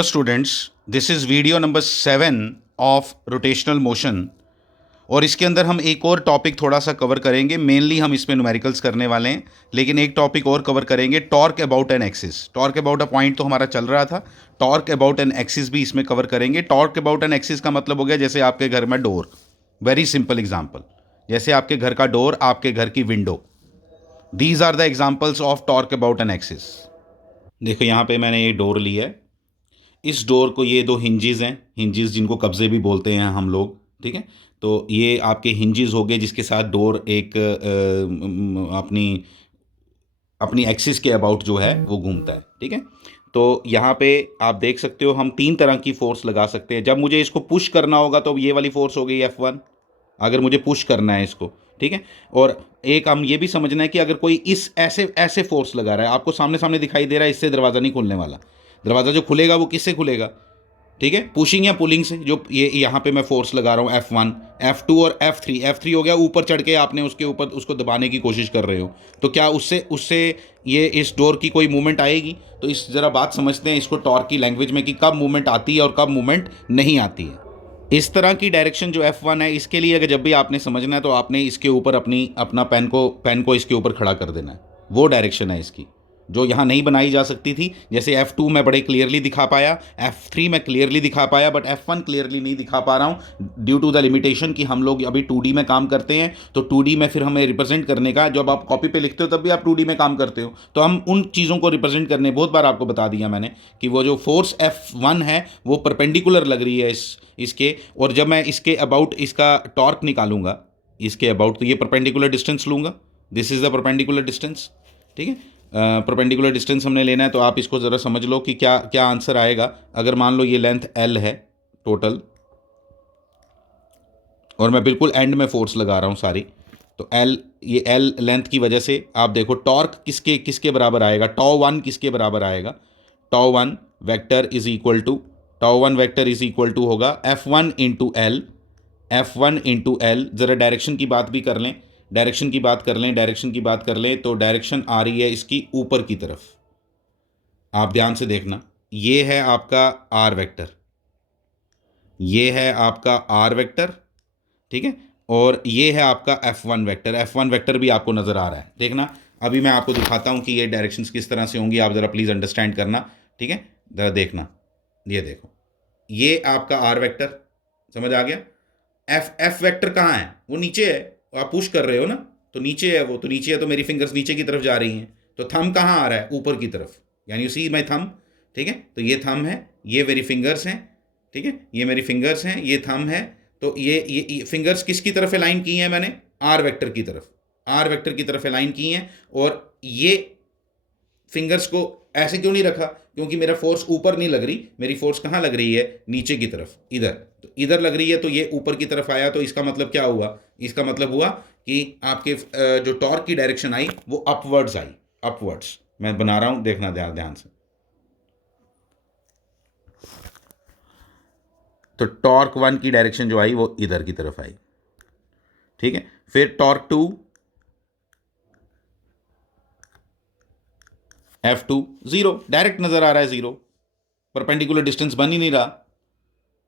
Students, this is video number 7 of rotational motion. और इसके अंदर हम एक और टॉपिक थोड़ा सा कवर करेंगे। मेनली हम इसमें न्यूमेरिकल्स करने वाले हैं, लेकिन एक टॉपिक और कवर करेंगे, torque about an axis. Torque about a point तो हमारा चल रहा था, टॉर्क अबाउट एन एक्सिस भी इसमें कवर करेंगे। टॉर्क अबाउट एन एक्सिस का मतलब हो गया जैसे आपके घर में डोर, वेरी सिंपल एग्जाम्पल, जैसे आपके घर का डोर, आपके घर की window. These are the examples of torque about an axis. देखो यहाँ पे मैंने ये डोर लिया है। इस डोर को, ये दो हिंजेस हैं, हिंजेस जिनको कब्जे भी बोलते हैं हम लोग, ठीक है। तो ये आपके हिंजेस हो गए जिसके साथ डोर एक अपनी अपनी एक्सिस के अबाउट जो है वो घूमता है, ठीक है। तो यहाँ पे आप देख सकते हो हम तीन तरह की फोर्स लगा सकते हैं। जब मुझे इसको पुश करना होगा तो ये वाली फोर्स हो गई F1, अगर मुझे पुश करना है इसको, ठीक है। और एक हम ये भी समझना है कि अगर कोई इस ऐसे ऐसे फोर्स लगा रहा है, आपको सामने सामने दिखाई दे रहा है, इससे दरवाज़ा नहीं खुलने वाला। दरवाज़ा जो खुलेगा वो किससे खुलेगा, ठीक है, पुशिंग या पुलिंग से। जो ये यहाँ पे मैं फोर्स लगा रहा हूँ F1, F2 और F3। F3 हो गया ऊपर चढ़ के आपने उसके ऊपर उसको दबाने की कोशिश कर रहे हो, तो क्या उससे उससे ये इस डोर की कोई मूवमेंट आएगी? तो इस ज़रा बात समझते हैं इसको टॉर्क की लैंग्वेज में कि कब मूवमेंट आती है और कब मूवमेंट नहीं आती है। इस तरह की डायरेक्शन जो F1 है, इसके लिए अगर जब भी आपने समझना है तो आपने इसके ऊपर अपना पेन को इसके ऊपर खड़ा कर देना है। वो डायरेक्शन है इसकी जो यहाँ नहीं बनाई जा सकती थी। जैसे F2 मैं बड़े क्लियरली दिखा पाया, F3 मैं क्लियरली दिखा पाया, बट F1 क्लियरली नहीं दिखा पा रहा हूँ ड्यू टू द लिमिटेशन कि हम लोग अभी 2D में काम करते हैं। तो 2D में फिर हमें रिप्रेजेंट करने का, जब आप कॉपी पे लिखते हो तब भी आप 2D में काम करते हो, तो हम उन चीज़ों को रिप्रेजेंट करने, बहुत बार आपको बता दिया मैंने कि वो जो फोर्स F1 है वो परपेंडिकुलर लग रही है इसके। और जब मैं इसके अबाउट इसका टॉर्क निकालूंगा, इसके अबाउट, तो ये परपेंडिकुलर डिस्टेंस लूंगा। This is the perpendicular distance, ठीक है। परपेंडिकुलर डिस्टेंस हमने लेना है, तो आप इसको ज़रा समझ लो कि क्या क्या आंसर आएगा। अगर मान लो ये लेंथ L है टोटल, और मैं बिल्कुल एंड में फोर्स लगा रहा हूँ सारी, तो ये L लेंथ की वजह से आप देखो टॉर्क किसके किसके बराबर आएगा, τ1 किसके बराबर आएगा। τ1 vector is equal to, τ1 vector is equal to होगा F1 into L, F1 into L. ज़रा डायरेक्शन की बात भी कर लें, डायरेक्शन की बात कर लें, डायरेक्शन की बात कर लें, तो डायरेक्शन आ रही है इसकी ऊपर की तरफ। आप ध्यान से देखना, ये है आपका आर वेक्टर, ये है आपका आर वेक्टर, ठीक है। और ये है आपका F1 वेक्टर। F1 वेक्टर भी आपको नज़र आ रहा है, देखना। अभी मैं आपको दिखाता हूँ कि ये डायरेक्शंस किस तरह से होंगी, आप ज़रा प्लीज़ अंडरस्टैंड करना, ठीक है। ज़रा देखना, ये देखो, ये आपका आर वेक्टर, समझ आ गया। एफ वेक्टर कहाँ है? वो नीचे है, आप पुश कर रहे हो ना, तो नीचे है वो, तो नीचे है तो मेरी फिंगर्स नीचे की तरफ जा रही हैं। तो थंब कहाँ आ रहा है? ऊपर की तरफ, यानी यू सी माई थंब, ठीक है। तो ये थंब है, ये मेरी फिंगर्स हैं, ठीक है, ये मेरी फिंगर्स हैं, ये थंब है। तो ये फिंगर्स किसकी तरफ अलाइन की हैं मैंने? आर वेक्टर की तरफ, आर वेक्टर की तरफ अलाइन की हैं। और ये फिंगर्स को ऐसे क्यों नहीं रखा? क्योंकि मेरा फोर्स ऊपर नहीं लग रही, मेरी फोर्स कहाँ लग रही है? नीचे की तरफ, इधर। तो इधर लग रही है, तो ये ऊपर की तरफ आया, तो इसका मतलब क्या हुआ? इसका मतलब हुआ कि आपके जो टॉर्क की डायरेक्शन आई वो अपवर्ड्स आई, अपवर्ड्स। मैं बना रहा हूं, देखना ध्यान ध्यान से। तो टॉर्क 1 की डायरेक्शन जो आई वो इधर की तरफ आई, ठीक है। फिर टॉर्क 2, F2 जीरो, डायरेक्ट नजर आ रहा है जीरो, परपेंडिकुलर डिस्टेंस बन ही नहीं रहा।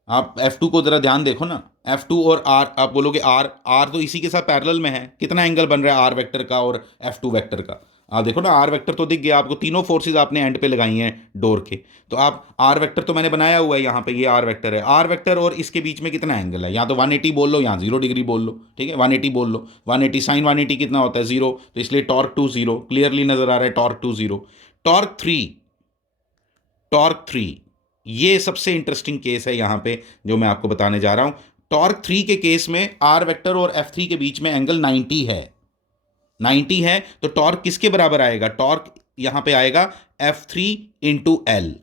आप F2 को ज़रा ध्यान देखो ना, F2 और R, आप बोलोगे R, R तो इसी के साथ पैरेलल में है। कितना एंगल बन रहा है आर वेक्टर का और F2 वेक्टर का? आप देखो ना, आर वेक्टर तो दिख गया आपको, तीनों फोर्सेज आपने एंड पे लगाई हैं डोर के। तो आप आर वेक्टर तो मैंने बनाया हुआ है यहाँ पे, ये आर वेक्टर है। आर वेक्टर और इसके बीच में कितना एंगल है? यहाँ तो 180 बोल लो, यहाँ 0 डिग्री बोल लो, ठीक है, 180 बोल लो। 180 साइन 180 कितना होता है? 0। तो इसलिए टॉर्क 2 0, क्लियरली नजर आ रहा है, टॉर्क 2 0। टॉर्क 3, टॉर्क 3, ये सबसे इंटरेस्टिंग केस है यहाँ पे जो मैं आपको बताने जा रहा हूं। टॉर्क 3 के केस में आर वेक्टर और F3 के बीच में एंगल 90 है, 90 है। तो टॉर्क किसके बराबर आएगा? टॉर्क यहां पे आएगा F3 into L,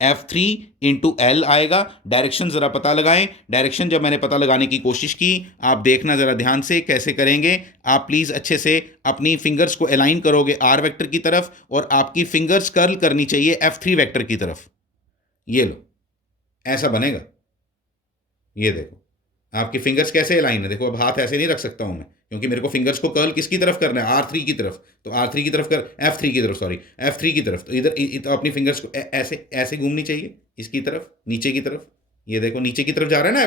F3 into L आएगा। डायरेक्शन जरा पता लगाएं, डायरेक्शन जब मैंने पता लगाने की कोशिश की, आप देखना जरा ध्यान से कैसे करेंगे। आप प्लीज़ अच्छे से अपनी फिंगर्स को अलाइन करोगे आर वेक्टर की तरफ, और आपकी फिंगर्स कर्ल करनी चाहिए F3 वेक्टर की तरफ। ये लो, ऐसा बनेगा। ये देखो आपकी फिंगर्स कैसे अलाइन है, देखो अब हाथ ऐसे नहीं रख सकता हूं मैं, क्योंकि मेरे को फिंगर्स को कर्ल किसकी तरफ करना है, R3 की तरफ, तो R3 की तरफ कर, F3 की तरफ, सॉरी F3 की तरफ, तो इधर तो अपनी फिंगर्स को ऐसे ऐसे घूमनी चाहिए, इसकी तरफ, नीचे की तरफ, ये देखो नीचे की तरफ जा रहा है ना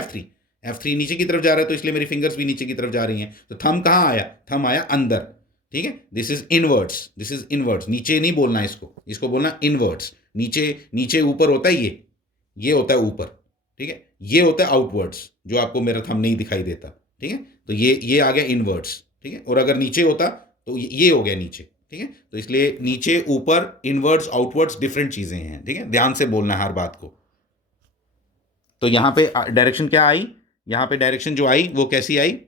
F3 नीचे की तरफ जा रहा है, तो इसलिए मेरी फिंगर्स भी नीचे की तरफ जा रही हैं। तो थंब कहाँ आया, थंब आया अंदर, ठीक है, दिस इज इनवर्ड्स, नीचे नहीं बोलना इसको बोलना इनवर्ड्स। नीचे नीचे ऊपर होता है, ये होता है ऊपर, ठीक है, ये होता है आउटवर्ड्स, जो आपको मेरा थंब नहीं दिखाई देता, ठीक है, तो ये आ गया इनवर्ड्स, ठीक है, और अगर नीचे होता तो ये हो गया नीचे, ठीक है, तो इसलिए नीचे ऊपर इनवर्ड्स आउटवर्ड्स डिफरेंट चीजें हैं, ठीक है, ध्यान से बोलना हर बात को। तो यहां पे डायरेक्शन क्या आई, यहां पे डायरेक्शन जो आई वो कैसी आई,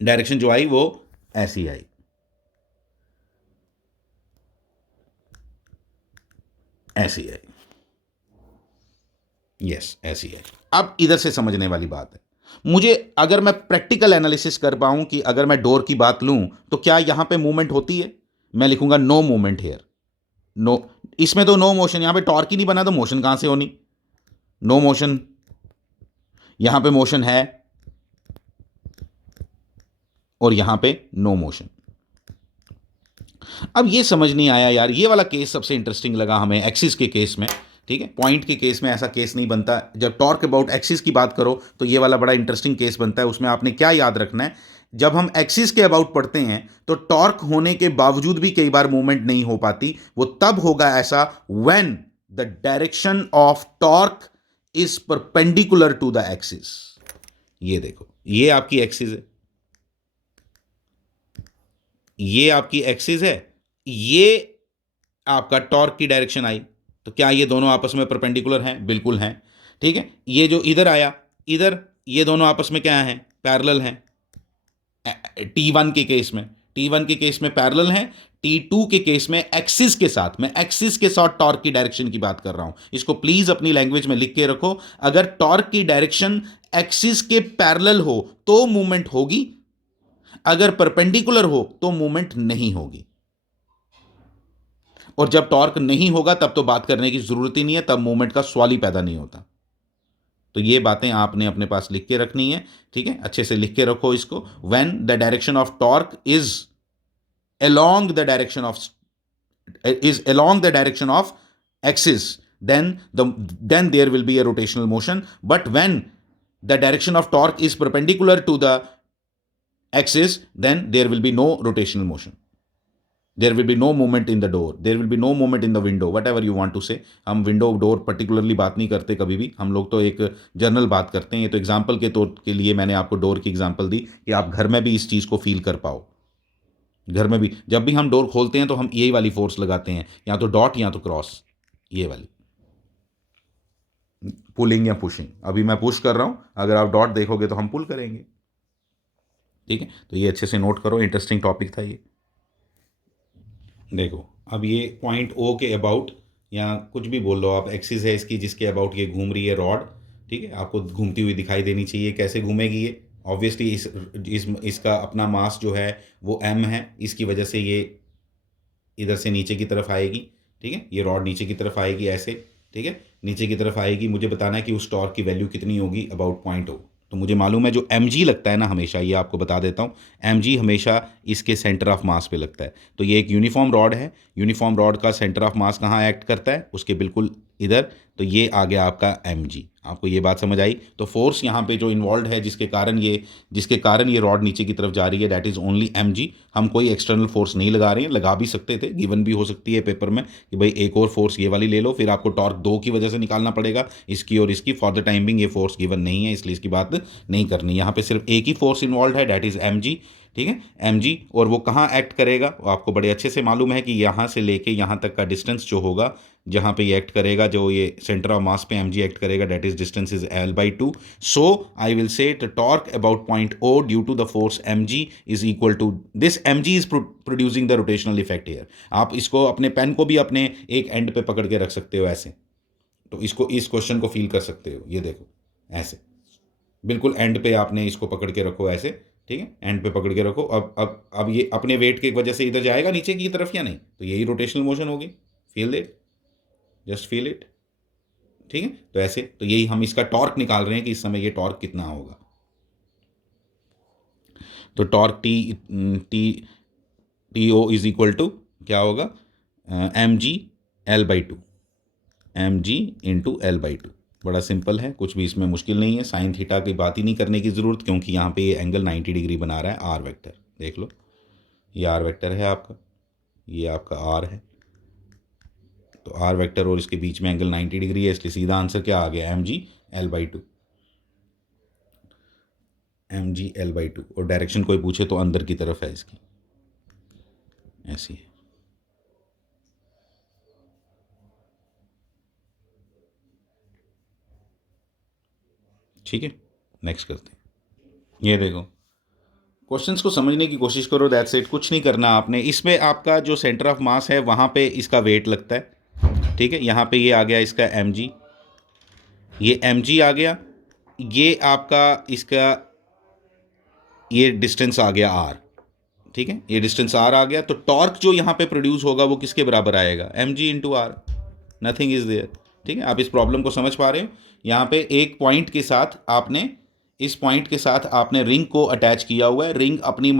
डायरेक्शन जो आई वो ऐसी आई, ऐसी आई, यस ऐसी आई। अब इधर से समझने वाली बात है, मुझे अगर मैं प्रैक्टिकल एनालिसिस कर पाऊं कि अगर मैं डोर की बात लूं तो क्या यहां पे मूवमेंट होती है, मैं लिखूंगा नो मूवमेंट हेयर, नो, इसमें तो नो मोशन, यहां पे टॉर्क ही नहीं बना तो मोशन कहां से होनी, नो मोशन, यहां पे मोशन है और यहां पे नो मोशन। अब ये समझ नहीं आया यार, ये वाला केस सबसे इंटरेस्टिंग लगा हमें एक्सिस के केस में, ठीक है, पॉइंट के केस में ऐसा केस नहीं बनता, जब टॉर्क अबाउट एक्सिस की बात करो तो ये वाला बड़ा इंटरेस्टिंग केस बनता है। उसमें आपने क्या याद रखना है, जब हम एक्सिस के अबाउट पढ़ते हैं तो टॉर्क होने के बावजूद भी कई बार मूवमेंट नहीं हो पाती, वो तब होगा ऐसा when the direction of torque is perpendicular to the axis. ये देखो, ये आपकी एक्सिस है, ये आपकी एक्सिस है, ये आपका टॉर्क की डायरेक्शन आई, तो क्या ये दोनों आपस में परपेंडिकुलर हैं, बिल्कुल हैं, ठीक है, ये जो इधर आया इधर, ये दोनों आपस में क्या हैं, पैरेलल हैं, T1 के केस में, T1 के केस में पैरेलल हैं, T2 के केस में एक्सिस के साथ, मैं एक्सिस के साथ टॉर्क की डायरेक्शन की बात कर रहा हूं, इसको प्लीज अपनी लैंग्वेज में लिख के रखो, अगर टॉर्क की डायरेक्शन एक्सिस के पैरेलल हो तो मूवमेंट होगी, अगर परपेंडिकुलर हो तो मूवमेंट नहीं होगी, और जब टॉर्क नहीं होगा तब तो बात करने की जरूरत ही नहीं है, तब मूवमेंट का सवाल ही पैदा नहीं होता। तो ये बातें आपने अपने पास लिख के रखनी है, ठीक है, अच्छे से लिख के रखो इसको, when the direction of torque is along the direction of axis, then there will be a rotational motion, but when the direction of torque is perpendicular to the axis, then there will be no rotational motion, there will be no movement in the door, there will be no movement in the window, whatever you want to say। हम window door particularly बात नहीं करते कभी भी, हम लोग तो एक जनरल बात करते हैं। ये तो एग्जाम्पल के तौर के लिए मैंने आपको डोर की एग्जाम्पल दी कि आप घर में भी इस चीज़ को फील कर पाओ। घर में भी जब भी हम डोर खोलते हैं तो हम यही वाली फोर्स लगाते हैं, या तो डॉट या तो क्रॉस, ये वाली पुलिंग या पुशिंग। अभी मैं पुश कर रहा हूं, अगर आप डॉट देखोगे तो हम पुल करेंगे, ठीक है, तो ये अच्छे से नोट करो, इंटरेस्टिंग टॉपिक था ये। देखो अब ये पॉइंट ओ के अबाउट, या कुछ भी बोल लो आप, एक्सिस है इसकी जिसके अबाउट ये घूम रही है रॉड, ठीक है, आपको घूमती हुई दिखाई देनी चाहिए। कैसे घूमेगी ये, ऑब्वियसली इसका अपना मास जो है वो m है, इसकी वजह से ये इधर से नीचे की तरफ आएगी, ठीक है, ये रॉड नीचे की तरफ आएगी ऐसे, ठीक है, नीचे की तरफ आएगी। मुझे बताना है कि उस टॉर्क की वैल्यू कितनी होगी अबाउट पॉइंट ओ, तो मुझे मालूम है जो mg लगता है ना हमेशा, ये आपको बता देता हूँ, mg हमेशा इसके सेंटर ऑफ मास पे लगता है। तो ये एक यूनिफॉर्म रॉड है, यूनिफॉर्म रॉड का सेंटर ऑफ मास कहाँ एक्ट करता है, उसके बिल्कुल इधर, तो ये आ गया आपका mg। आपको ये बात समझ आई, तो फोर्स यहाँ पे जो इन्वॉल्व है जिसके कारण ये रॉड नीचे की तरफ जा रही है, दैट इज़ ओनली mg। हम कोई एक्सटर्नल फोर्स नहीं लगा रहे हैं, लगा भी सकते थे, गिवन भी हो सकती है पेपर में कि भाई एक और फोर्स ये वाली ले लो, फिर आपको टॉर्क 2 की वजह से निकालना पड़ेगा, इसकी और इसकी। फॉर द टाइमिंग ये फोर्स गिवन नहीं है, इसलिए इसकी बात नहीं करनी। यहाँ पे सिर्फ एक ही फोर्स इन्वॉल्व है, दैट इज़ mg, ठीक है, mg। और वो कहाँ एक्ट करेगा, वो आपको बड़े अच्छे से मालूम है कि यहाँ से लेके यहाँ तक का डिस्टेंस जो होगा, जहाँ पे ये एक्ट करेगा, जो ये सेंटर ऑफ मास पे mg एक्ट करेगा, that is distance is l/2। So I will say the torque about point o due to the force mg is equal to this, mg is producing the rotational effect here. आप इसको अपने pen को भी अपने एक and पे पकड़ के रख सकते हो ऐसे, तो इसको, इस क्वेश्चन को फील कर सकते हो, ये देखो ऐसे बिल्कुल एंड पे आपने इसको पकड़ के रखो ऐसे, ठीक है, एंड पे पकड़ के रखो। अब ये अपने वेट की वजह से इधर जाएगा नीचे की तरफ या नहीं, तो यही रोटेशनल मोशन होगी। Feel it, just feel it, ठीक है, तो ऐसे, तो यही हम इसका टॉर्क निकाल रहे हैं कि इस समय ये टॉर्क कितना होगा। तो torque T T O is equal to क्या होगा, M G L by two, M G into L by two. बड़ा सिंपल है, कुछ भी इसमें मुश्किल नहीं है। साइन थीटा की बात ही नहीं करने की ज़रूरत, क्योंकि यहाँ पे ये एंगल 90 डिग्री बना रहा है। आर वेक्टर देख लो, ये आर वेक्टर है आपका, ये आपका आर है, तो आर वेक्टर और इसके बीच में एंगल 90 डिग्री है, इसलिए सीधा आंसर क्या आ गया, M G L by two, M G L by two. और डायरेक्शन कोई पूछे तो अंदर की तरफ है इसकी, ऐसी है। ठीक है, नेक्स्ट करते हैं। ये देखो, क्वेश्चंस को समझने की कोशिश करो, दैट्स इट, कुछ नहीं करना आपने। इसमें आपका जो सेंटर ऑफ मास है वहाँ पे इसका वेट लगता है। ठीक है, यहाँ पे ये आ गया इसका एम जी, ये एम जी आ गया, ये आपका इसका ये डिस्टेंस आ गया आर। ठीक है, ये डिस्टेंस आर आ गया, तो टॉर्क जो यहाँ पे प्रोड्यूस होगा वो किसके बराबर आएगा, M G into R, nothing is there. ठीक है, आप इस प्रॉब्लम को समझ पा रहे हो। यहाँ पे एक पॉइंट के साथ आपने, इस पॉइंट के साथ आपने रिंग को अटैच किया हुआ है। रिंग अपनी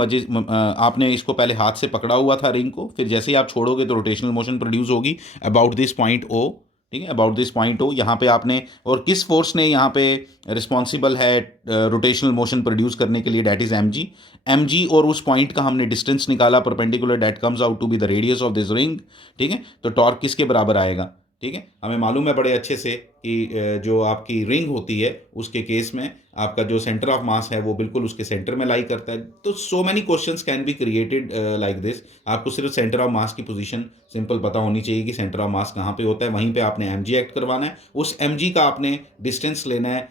आपने इसको पहले हाथ से पकड़ा हुआ था रिंग को, फिर जैसे ही आप छोड़ोगे तो रोटेशनल मोशन प्रोड्यूस होगी अबाउट दिस पॉइंट ओ। ठीक है, अबाउट दिस पॉइंट ओ यहाँ पे आपने, और किस फोर्स ने यहाँ पे रिस्पॉन्सिबल है रोटेशनल मोशन प्रोड्यूस करने के लिए, that is M G. M G और उस पॉइंट का हमने डिस्टेंस निकाला perpendicular, that comes out to be the radius of this ring. ठीक है, तो टॉर्क किसके बराबर आएगा। ठीक है, हमें मालूम है बड़े अच्छे से कि जो आपकी रिंग होती है उसके केस में आपका जो सेंटर ऑफ मास है वो बिल्कुल उसके सेंटर में लाई करता है। तो so many questions can be created like this. आपको सिर्फ सेंटर ऑफ मास की पोजीशन सिंपल पता होनी चाहिए कि सेंटर ऑफ मास कहाँ पे होता है, वहीं पे आपने एम जी एक्ट करवाना है। उस एम जी का आपने डिस्टेंस लेना है,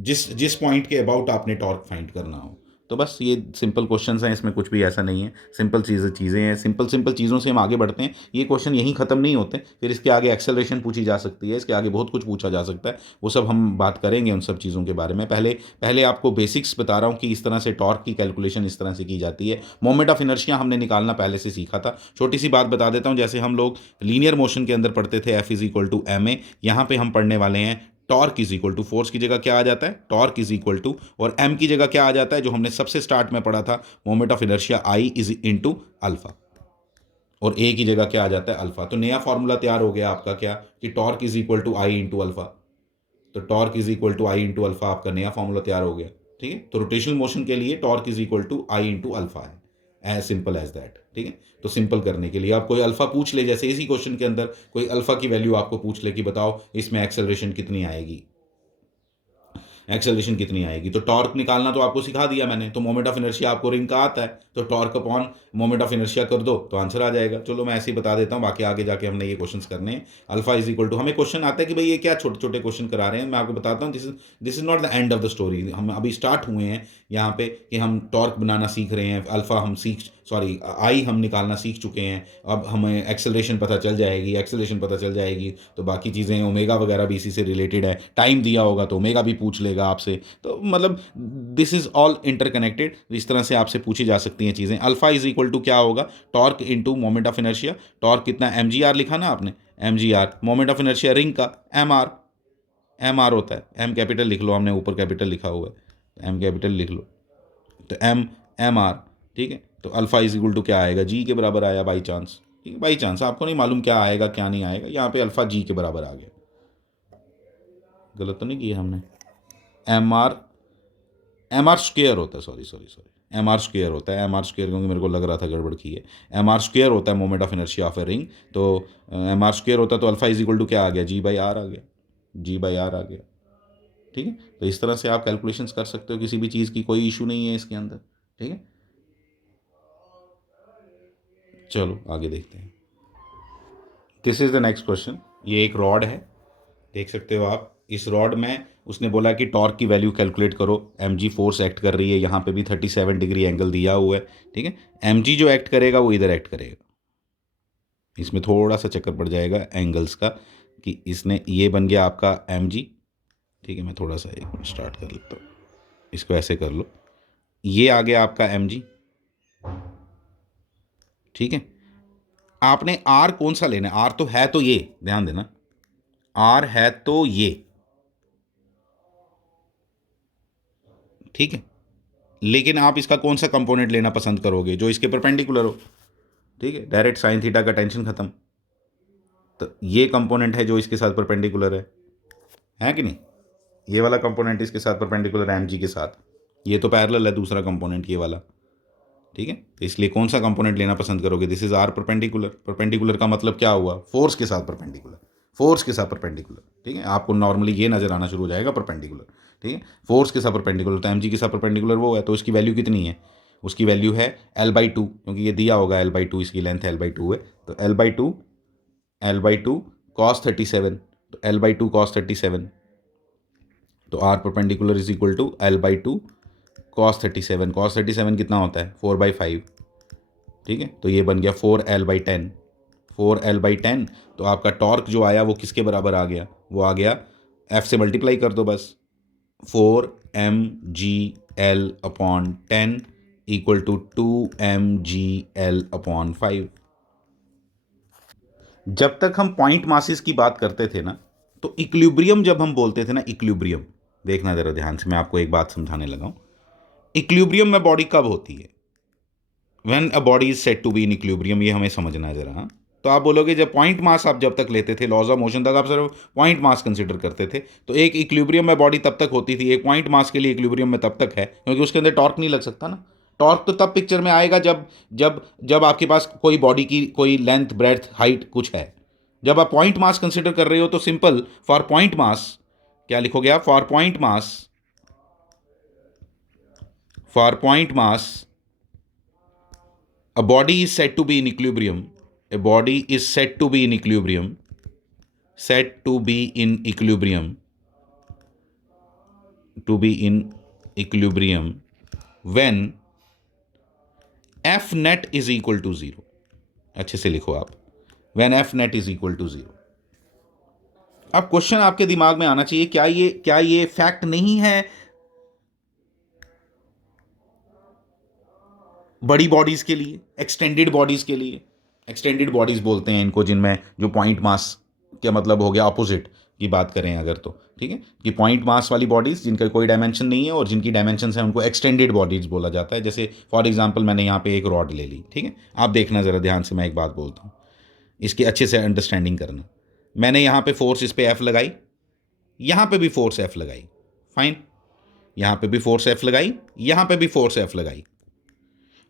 जिस जिस पॉइंट के अबाउट आपने टॉर्क फाइंड करना हो। तो बस ये सिंपल क्वेश्चंस हैं, इसमें कुछ भी ऐसा नहीं है, सिंपल चीज़ें हैं। सिंपल सिंपल चीज़ों से हम आगे बढ़ते हैं। ये क्वेश्चन यहीं ख़त्म नहीं होते, फिर इसके आगे एक्सेलरेशन पूछी जा सकती है, इसके आगे बहुत कुछ पूछा जा सकता है, वो सब हम बात करेंगे उन सब चीज़ों के बारे में। पहले पहले आपको बेसिक्स बता रहा हूँ कि इस तरह से टॉर्क की कैलकुलेशन इस तरह से की जाती है। मोमेंट ऑफ इनर्शिया हमने निकालना पहले से सीखा था। छोटी सी बात बता देता हूँ, जैसे हम लोग लीनियर मोशन के अंदर पढ़ते थे F is equal to M A, यहाँ पे हम पढ़ने वाले हैं torque is equal to, force की जगह क्या आ जाता है, टॉर्क इज इक्वल टू, और एम की जगह क्या आ जाता है, जो हमने सबसे स्टार्ट में पढ़ा था, moment of inertia I is into alpha, और ए की जगह क्या आ जाता है, अल्फा। तो नया फॉर्मूला तैयार हो गया आपका क्या, कि torque is equal to I into alpha. तो torque is equal to I into alpha आपका नया फॉर्मूला तैयार हो गया। ठीक है, तो रोटेशनल मोशन के लिए torque is equal to I into alpha है, एज सिंपल एज दैट। ठीक है, तो सिंपल करने के लिए आप कोई अल्फा पूछ ले, जैसे इसी क्वेश्चन के अंदर कोई अल्फा की वैल्यू आपको पूछ ले कि बताओ इसमें एक्सेलरेशन कितनी आएगी, एक्सेलरेशन कितनी आएगी, तो टॉर्क निकालना तो आपको सिखा दिया मैंने। तो मोमेंट ऑफ इनर्शिया आपको रिंग का आता है, तो torque upon moment of inertia कर दो तो आंसर आ जाएगा। चलो मैं ऐसे ही बता देता हूँ, बाकी आगे जाके हमने ये क्वेश्चंस करने हैं। अल्फा इज इक्वल टू, हमें क्वेश्चन आता है कि भाई ये क्या छोटे छोटे क्वेश्चन करा रहे हैं, मैं आपको बताता हूँ, this is not the end of the story. हम अभी स्टार्ट हुए हैं यहाँ पे कि हम टॉर्क बनाना सीख रहे हैं, अल्फा हम आई हम निकालना सीख चुके हैं। अब हमें एक्सेलरेशन पता चल जाएगी, एक्सेलरेशन पता चल जाएगी तो बाकी चीज़ें ओमेगा वगैरह भी इसी से रिलेटेड है। टाइम दिया होगा तो ओमेगा भी पूछ लेगा आपसे। तो मतलब दिस इज ऑल इंटरकनेक्टेड, इस तरह से आपसे पूछी जा सकती हैं चीज़ें। अल्फा इज इक्वल टू क्या होगा, torque into moment of inertia. Torque कितना, एम जी आर लिखा ना आपने, M G R, moment of inertia ring का एम आर, एम आर होता है, एम कैपिटल लिख लो, हमने ऊपर कैपिटल लिखा हुआ है, एम कैपिटल लिख लो, तो एम एम आर। ठीक है, तो अल्फा इज इक्वल टू क्या आएगा, जी के बराबर आया बाई चांस। ठीक है, बाई चांस, आपको नहीं मालूम क्या आएगा क्या नहीं आएगा, यहाँ पे अल्फा जी के बराबर आ गया। गलत तो नहीं किया हमने, एम आर स्क्वेयर होता है, सॉरी एम आर स्क्वेयर होता है, एम आर स्क्वेयर, क्योंकि मेरे को लग रहा था गड़बड़ की है। एम आर स्क्वेयर होता है moment of inertia of a ring. तो एम आर स्क्वेयर होता है, तो अल्फा इज इक्वल टू क्या आ गया, जी बाई आर आ गया, जी बाई आर आ गया। ठीक है, तो इस तरह से आप कैलकुलेशंस कर सकते हो, किसी भी चीज़ की कोई इशू नहीं है इसके अंदर। ठीक है, चलो आगे देखते हैं। This is the next question. ये एक रॉड है, देख सकते हो आप। इस रॉड में उसने बोला कि टॉर्क की वैल्यू कैलकुलेट करो, एम जी फोर्स एक्ट कर रही है, यहाँ पे भी 37 डिग्री एंगल दिया हुआ है। ठीक है, एम जी जो एक्ट करेगा वो इधर एक्ट करेगा, इसमें थोड़ा सा चक्कर पड़ जाएगा एंगल्स का, कि इसने ये बन गया आपका एम जी। ठीक है, मैं थोड़ा सा एक मिनट स्टार्ट कर लेता हूँ, इसको ऐसे कर लो, ये आ गया आपका एम जी। ठीक है, आपने आर कौन सा लेना है, आर तो है तो ये, ध्यान देना, आर है तो ये। ठीक है, लेकिन आप इसका कौन सा कंपोनेंट लेना पसंद करोगे, जो इसके परपेंडिकुलर हो। ठीक है, डायरेक्ट साइन थीटा का टेंशन खत्म। तो ये कंपोनेंट है जो इसके साथ परपेंडिकुलर है कि नहीं। ये वाला कंपोनेंट इसके साथ परपेंडिकुलर है mg के साथ, ये तो पैरेलल है दूसरा कंपोनेंट ये वाला। ठीक है, तो इसलिए कौन सा कंपोनेंट लेना पसंद करोगे, this is R perpendicular. Perpendicular का मतलब क्या हुआ, फोर्स के साथ परपेंडिकुलर, फोर्स के साथ परपेंडिकुलर। ठीक है, आपको नॉर्मली ये नजर आना शुरू हो जाएगा परपेंडिकुलर। ठीक है, फोर्स के साथ परपेंडिकुलर, तो mg के साथ परपेंडिकुलर वो है, तो उसकी वैल्यू कितनी है, उसकी वैल्यू है L/2, क्योंकि ये दिया होगा L/2, इसकी लेंथ L/2 है, तो L/2 cos 37, तो L/2 cos 37, तो R perpendicular is equal to L/2 cos 37। cos 37 कितना होता है, 4/5। ठीक है, तो ये बन गया 4L/10। 4L/10, तो आपका टॉर्क जो आया वो किसके बराबर आ गया, वो आ गया F से मल्टीप्लाई कर दो बस, 4mgL/10 इक्वल टू 2mgL/5। जब तक हम पॉइंट मासेस की बात करते थे ना, तो इक्विलिब्रियम जब हम बोलते थे ना, इक्विलिब्रियम, देखना जरा ध्यान से, मैं आपको एक बात समझाने लगा हूं। इक्विलिब्रियम में बॉडी कब होती है, when a body is said to be in equilibrium, ये हमें समझना है जरा। तो आप बोलोगे जब पॉइंट मास आप जब तक लेते थे, लॉज ऑफ मोशन तक आप सिर्फ पॉइंट मास कंसिडर करते थे, तो एक इक्विलिब्रियम में बॉडी तब तक होती थी, एक पॉइंट मास के लिए इक्विलिब्रियम में तब तक है, क्योंकि उसके अंदर टॉर्क नहीं लग सकता ना। टॉर्क तो तब पिक्चर में आएगा जब जब जब आपके पास कोई बॉडी की कोई लेंथ, ब्रेड्थ, हाइट कुछ है। जब आप पॉइंट मास कंसिडर कर रहे हो तो सिंपल, फॉर पॉइंट मास क्या लिखोगे आप, for point mass a body is said to be in equilibrium, a body is said to be in equilibrium, said to be in equilibrium, to be in equilibrium when f net is equal to 0। अच्छे से लिखो आप, when f net is equal to 0। अब question आपके दिमाग में आना चाहिए, क्या ये फैक्ट नहीं है बड़ी बॉडीज के लिए, एक्सटेंडेड बॉडीज के लिए। एक्सटेंडेड बॉडीज बोलते हैं इनको, जिनमें जो पॉइंट मास क्या मतलब हो गया, अपोजिट की बात करें अगर तो। ठीक है, कि पॉइंट मास वाली बॉडीज जिनका कोई डायमेंशन नहीं है और जिनकी डायमेंशन है, उनको एक्सटेंडेड बॉडीज बोला जाता है। जैसे फॉर एग्जांपल मैंने यहाँ पे एक रॉड ले ली। ठीक है, आप देखना ज़रा ध्यान से, मैं एक बात बोलता हूँ, इसकी अच्छे से अंडरस्टैंडिंग करना। मैंने यहाँ पे फोर्स इस पर एफ लगाई, यहाँ पे भी फोर्स एफ लगाई, फाइन, यहाँ पे भी फोर्स एफ लगाई, यहाँ पे भी फोर्स एफ लगाई,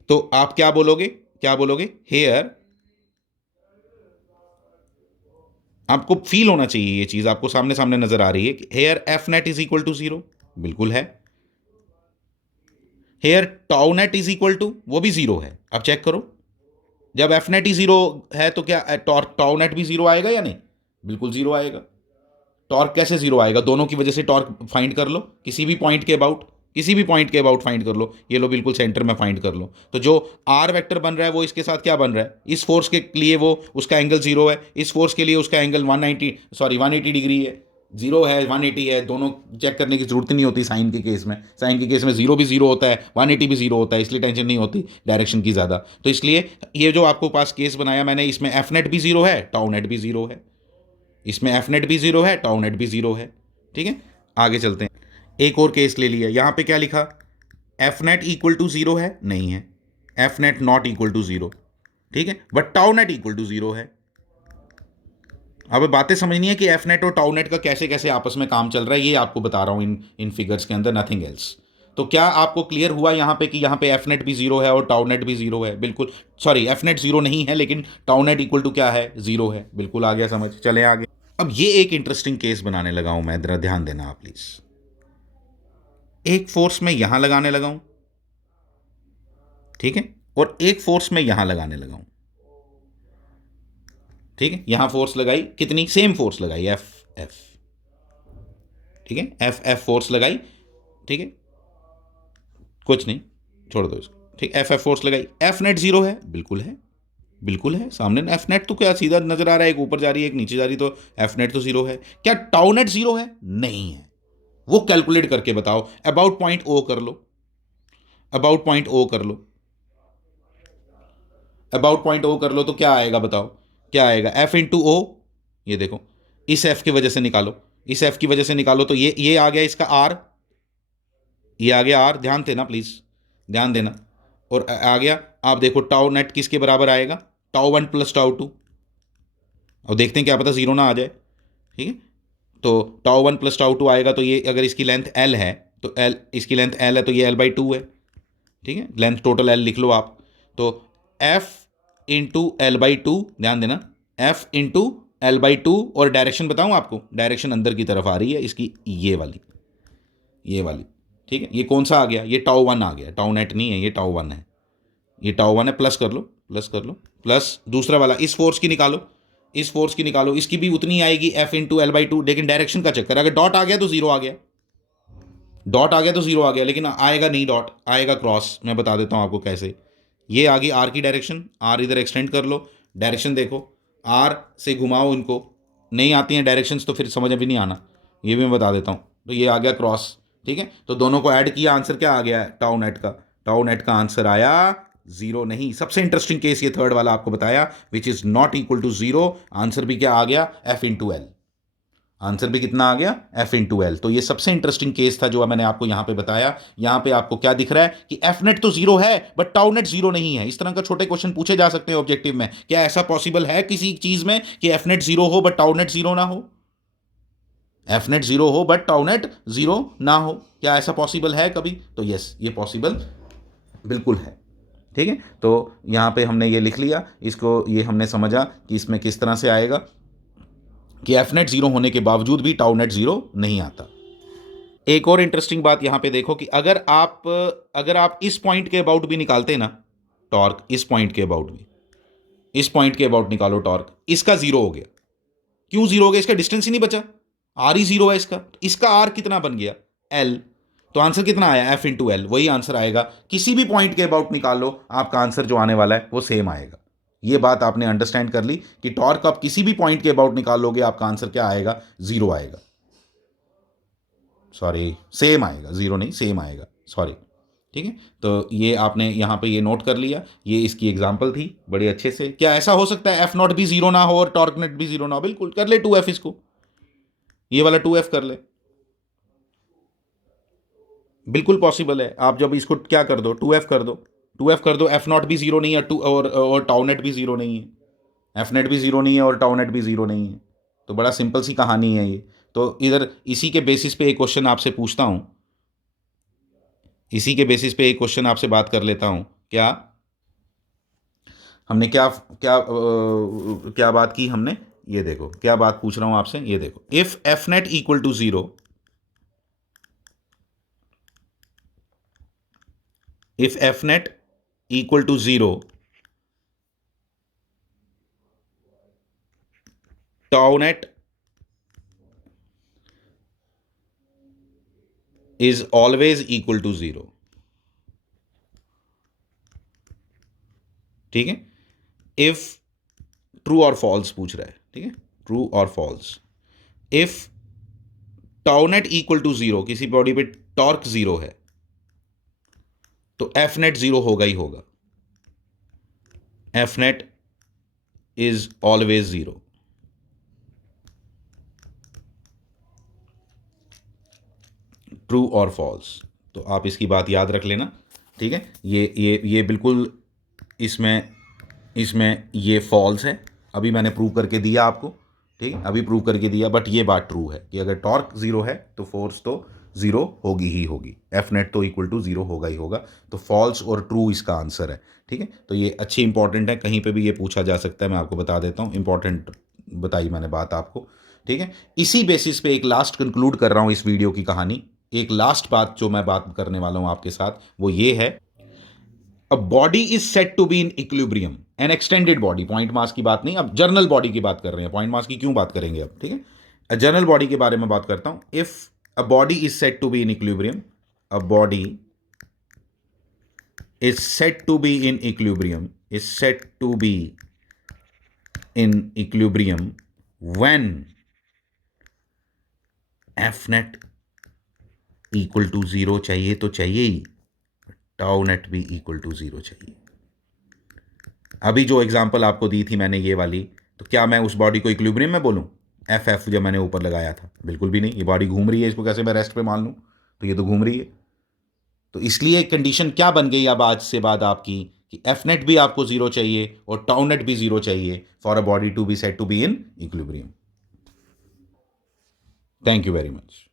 तो आप क्या बोलोगे हेयर, आपको फील होना चाहिए ये चीज, आपको सामने सामने नजर आ रही है कि here F net is equal to 0, बिल्कुल है। Here tau net is equal to, वो भी 0 है। अब चेक करो, जब एफ नेट ही 0 है तो क्या टॉर्क टाउ नेट भी 0 आएगा या नहीं, बिल्कुल 0 आएगा। टॉर्क कैसे 0 आएगा, दोनों की वजह से टॉर्क फाइंड कर लो, किसी भी पॉइंट के अबाउट, किसी भी पॉइंट के अबाउट फाइंड कर लो, ये लो बिल्कुल सेंटर में फाइंड कर लो। तो जो आर वेक्टर बन रहा है वो इसके साथ क्या बन रहा है, इस फोर्स के लिए वो उसका एंगल 0 है, इस फोर्स के लिए उसका एंगल 180 डिग्री है, 0 है 180 है, दोनों चेक करने की जरूरत नहीं होती। साइन के केस में, 0 भी 0 होता है, 180 भी 0 होता है, इसलिए टेंशन नहीं होती डायरेक्शन की ज़्यादा। तो इसलिए ये जो आपको पास केस बनाया मैंने, इसमें एफ नेट भी 0 है, टाउ नेट भी 0 है, इसमें एफ नेट भी 0 है, टाउ नेट भी 0 है। ठीक है, आगे चलते हैं, एक और केस ले लिया। यहां पे क्या लिखा, एफ नेट इक्वल टू 0 है, नहीं है, F net not equal to 0। ठीक है, but tau net equal to 0 है। अब बातें समझनी है कि एफ नेट और टाउ नेट का कैसे कैसे आपस में काम चल रहा है, ये आपको बता रहा हूं इन फिगर्स के अंदर, नथिंग एल्स। तो क्या आपको क्लियर हुआ यहां पे कि यहां पे एफ नेट भी 0 है और टाउ नेट भी 0 है, बिल्कुल। सॉरी, एफ नेट 0 नहीं है, लेकिन टाउ नेट इक्वल टू क्या है, 0 है, बिल्कुल आ गया समझ। चले आगे। अब ये एक इंटरेस्टिंग केस बनाने लगा हूं मैं, जरा ध्यान देना आप प्लीज। एक फोर्स मैं यहां लगाने लगा हूं, ठीक है, और एक फोर्स मैं यहां लगाने लगा हूं। ठीक है, यहां फोर्स लगाई, कितनी, सेम फोर्स लगाई, एफ एफ। ठीक है, एफ एफ फोर्स लगाई। ठीक है, कुछ नहीं, छोड़ दो इसको। ठीक, एफ एफ फोर्स लगाई, एफ नेट 0 है, बिल्कुल है, बिल्कुल है सामने। एफ नेट तो क्या सीधा नजर आ रहा है, एक ऊपर जा रही है एक नीचे जा रही है, तो एफ नेट तो 0 है। क्या टाउ नेट 0 है, नहीं है, वो कैलकुलेट करके बताओ। अबाउट पॉइंट ओ कर लो, अबाउट पॉइंट ओ कर लो, अबाउट पॉइंट ओ कर लो, तो क्या आएगा बताओ, क्या आएगा, एफ इंटू ओ। ये देखो, इस एफ की वजह से निकालो, इस एफ की वजह से निकालो, तो ये आ गया इसका आर, ये आ गया आर, ध्यान देना प्लीज, ध्यान देना। और आ गया, आप देखो टाउ नेट किसके बराबर आएगा, टाउ 1 प्लस टाउ 2। और देखते हैं क्या पता ज़ीरो ना आ जाए। ठीक है, तो टाउ 1 प्लस टाउ 2 आएगा, तो ये अगर इसकी लेंथ एल है तो एल, इसकी लेंथ एल है तो ये L/2 है। ठीक है, लेंथ टोटल एल लिख लो आप। तो एफ इंटू L/2, ध्यान देना, एफ इंटू L/2। और डायरेक्शन बताऊं आपको, डायरेक्शन अंदर की तरफ आ रही है इसकी, ये वाली, ये वाली। ठीक है, ये कौन सा आ गया, ये टाउ 1 आ गया, टाउ नेट नहीं है, ये टाउ 1 है, ये टाउ 1 है। प्लस कर लो, प्लस कर लो, प्लस दूसरा वाला इस फोर्स की निकालो, इस फोर्स की निकालो, इसकी भी उतनी आएगी एफ इंटू L/2, लेकिन डायरेक्शन का चक्कर, अगर डॉट आ गया तो जीरो आ गया, डॉट आ गया तो जीरो आ गया, लेकिन आएगा नहीं डॉट, आएगा क्रॉस। मैं बता देता हूं आपको कैसे। ये आ गई आर की डायरेक्शन, आर इधर एक्सटेंड कर लो, डायरेक्शन देखो, आर से घुमाओ इनको, नहीं आती हैं डायरेक्शंस तो फिर समझ भी नहीं आना, ये भी मैं बता देता हूँ। तो ये आ गया क्रॉस। ठीक है, तो दोनों को ऐड किया, आंसर क्या आ गया टाउ नेट का, टाउ नेट का आंसर आया जीरो नहीं। सबसे इंटरेस्टिंग केस ये थर्ड वाला आपको बताया, which is not equal to zero. Answer भी क्या आ गया, एफ इंटू एल, आंसर भी कितना आ गया, एफ इंटू एल। तो ये सबसे इंटरेस्टिंग केस था जो मैंने आपको यहां पे बताया। यहां पे आपको क्या दिख रहा है कि एफ नेट तो जीरो है बट टाउ नेट जीरो नहीं है। इस तरह का छोटे क्वेश्चन पूछे जा सकते हैं ऑब्जेक्टिव में। क्या ऐसा पॉसिबल है किसी चीज में कि एफ नेट जीरो हो बट टाउ नेट जीरो ना हो, एफ नेट जीरो हो बट टाउ नेट जीरो ना हो, क्या ऐसा पॉसिबल है कभी? तो यस, ये पॉसिबल बिल्कुल है। ठीक है, तो यहां पे हमने ये लिख लिया, इसको ये हमने समझा कि इसमें किस तरह से आएगा कि एफ नेट जीरो होने के बावजूद भी टाउ नेट जीरो नहीं आता। एक और इंटरेस्टिंग बात यहां पे देखो कि अगर आप इस पॉइंट के अबाउट भी निकालते ना टॉर्क, इस पॉइंट के अबाउट भी, इस पॉइंट के अबाउट निकालो टॉर्क, इसका जीरो हो गया। क्यों जीरो हो गया? इसका डिस्टेंस ही नहीं बचा, आर ही जीरो है इसका। इसका आर कितना बन गया, एल। तो आंसर कितना आया, एफ इंटू एल, वही आंसर आएगा। किसी भी पॉइंट के अबाउट निकाल लो, आपका आंसर जो आने वाला है वो सेम आएगा। ये बात आपने अंडरस्टैंड कर ली कि टॉर्क आप किसी भी पॉइंट के अबाउट निकाल लोगे, आपका आंसर क्या आएगा, जीरो आएगा। सॉरी, सेम आएगा, जीरो नहीं सेम आएगा, सॉरी। ठीक है, तो ये आपने यहाँ पे ये नोट कर लिया, ये इसकी एग्जांपल थी बड़े अच्छे से। क्या ऐसा हो सकता है एफ नॉट भी जीरो ना हो और टॉर्क नेट भी जीरो ना हो? बिल्कुल, कर ले 2F इसको, ये वाला 2F कर ले, बिल्कुल पॉसिबल है। आप जब इसको क्या कर दो, 2F कर दो, 2F कर दो, एफ नॉट भी जीरो नहीं है, टू और टाउ नेट भी जीरो नहीं है, एफ नेट भी जीरो नहीं है और टाउ नेट भी जीरो नहीं है। तो बड़ा सिंपल सी कहानी है ये। तो इधर इसी के बेसिस पे एक क्वेश्चन आपसे पूछता हूं, इसी के बेसिस पे एक क्वेश्चन आपसे बात कर लेता हूं। क्या हमने क्या क्या क्या बात की हमने, ये देखो क्या बात पूछ रहा हूं आपसे, ये देखो, if F net equal to zero, if f net equal to 0, tau net is always equal to 0। ठीक है, इफ ट्रू और फॉल्स पूछ रहा है, ठीक है, ट्रू और false. If tau net equal to 0, किसी बॉडी पे टॉर्क 0 है, तो एफ नेट 0 होगा ही होगा, F net is always 0। True और फॉल्स, तो आप इसकी बात याद रख लेना। ठीक है, ये बिल्कुल इसमें इसमें ये फॉल्स है, अभी मैंने प्रूव करके दिया आपको। ठीक है, अभी प्रूव करके दिया, बट ये बात ट्रू है कि अगर टॉर्क जीरो है तो फोर्स तो जीरो होगी ही होगी, एफ नेट तो इक्वल टू जीरो होगा ही होगा। तो फॉल्स और ट्रू इसका आंसर है। ठीक है, तो ये अच्छी इंपॉर्टेंट है, कहीं पे भी ये पूछा जा सकता है, मैं आपको बता देता हूँ, इंपॉर्टेंट बताई मैंने बात आपको। ठीक है, इसी बेसिस पे एक लास्ट कंक्लूड कर रहा हूँ इस वीडियो की कहानी। एक लास्ट बात जो मैं बात करने वाला हूँ आपके साथ, वो ये है, a body is set to be in equilibrium, an extended body, point mass की बात नहीं, अब जर्नल बॉडी की बात कर रहे हैं, पॉइंट मास की क्यों बात करेंगे अब। ठीक है, जर्नल बॉडी के बारे में बात करता हूं। If a body is set to be in equilibrium, a body is set to be in equilibrium, is set to be in equilibrium when F net equal to zero चाहिए तो चाहिए ही, टाउ नेट भी equal to zero चाहिए। अभी जो example आपको दी थी मैंने ये वाली, तो क्या मैं उस बॉडी को इक्विलिब्रियम में बोलूं? एफ जब मैंने ऊपर लगाया था, बिल्कुल भी नहीं, ये बॉडी घूम रही है, इसको कैसे मैं रेस्ट पे मान लूं? तो ये तो घूम रही है। तो इसलिए कंडीशन क्या बन गई अब आज से बाद आपकी कि एफ नेट भी आपको जीरो चाहिए और टाउ नेट भी जीरो चाहिए for a body to be said to be in equilibrium. Thank you very much.